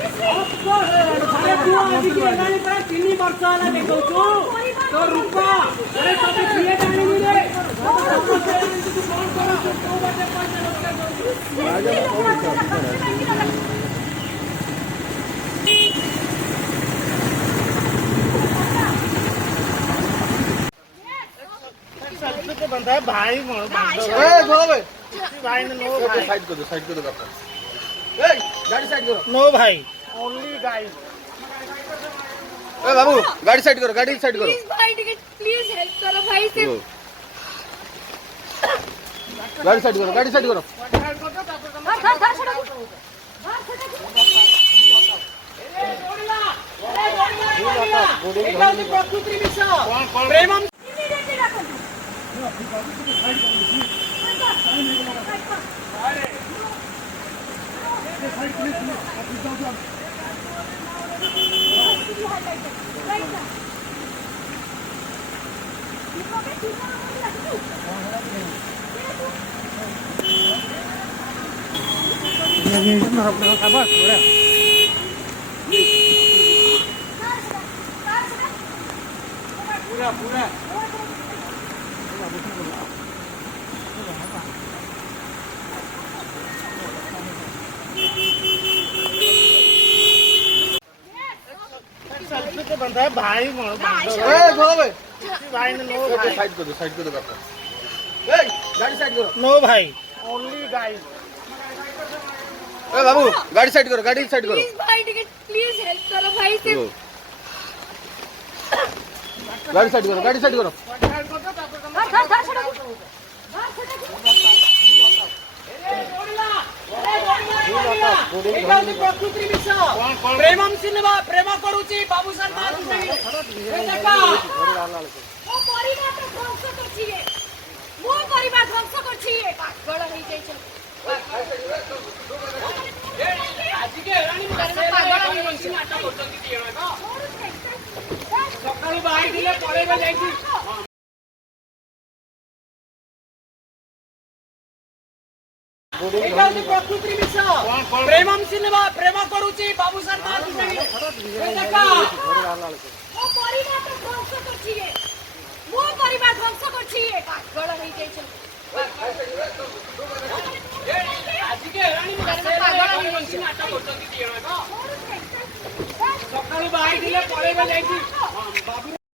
अरे तू आजिकी एगाणी पर 3 वर्ष आला देखौछु तो रुपा अरे तबे किए जानी नी रे तू कौन करू तू बटे पैसा रोजगार करू सेल्फी तो बनता है भाई ए बोलो भाई ने नो भाई साइड कर दो ए गाड़ी साइड करो नो भाई ओनली गाइस ए बाबू गाड़ी साइड करो प्लीज भाई टिकट प्लीज हेल्प करो भाई से गाड़ी साइड करो प्रेमम पूरा सेल्फी तो बनता है भाई ए बोलो भाई ने नो भाई साइड कर दो ए गाड़ी साइड करो नो भाई ओनली गाइस ए बाबू गाड़ी साइड करो प्लीज भाई टिकट प्लीज हेल्प करो भाई से गाड़ी साइड करो प्रेमम सिनेमा प्रेम करूची बाबू शर्मा मो परिवार ध्वंस करछिए पागल होई जाय छै आज के रानी पागल होई मनसी नाटक करछन दियना का सकाळी बाहेर दिले पळेबा जायची प्रेमम सिनेमा प्रेम करूची बाबू शर्मा मो परिवार ध्वंस करछिए पागल होई जाय छै आज के रानी पागल होई मनसी नाटक करछन दियना का सकाळी बाहेर दिले पळेबा जायची